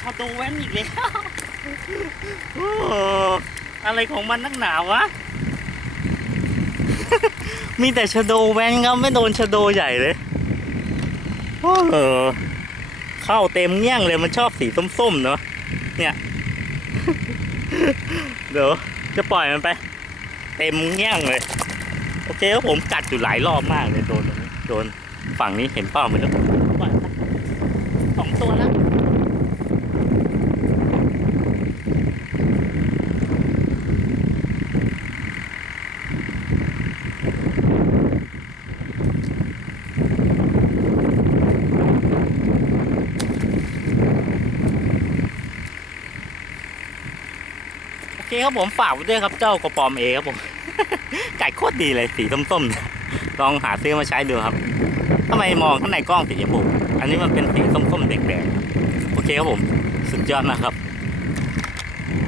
ชาโดแวนอีกแล้วโอ้อะไรของมันนักหนาวะ มีแต่ชาโดแวนครับไม่โดนชาโดใหญ่เลยโอ้โหเข้าเต็มเงี้ยงเลยมันชอบสีส้มๆเนาะเนี่ยเดี๋ยวจะปล่อยมันไป เต็มเงี้ยงเลย โอเคครับผมกัดอยู่หลายรอบมากเลยโดนตรงนี้โดนฝั่งนี้เห็นเป้าไหมครับปล่อยมันสองตัวแล้ว เคครับผมฝากไว้ด้วยครับเจ้ากระปอมเอครับผม ไก่โคตรดีเลยสีส้มๆเนี่ยลองหาซื้อมาใช้ดูครับทำไมมองข้างในกล้องสีชมพูอันนี้มันเป็นสีส้มๆแดงๆโอเคครับผม สุดยอดนะครับ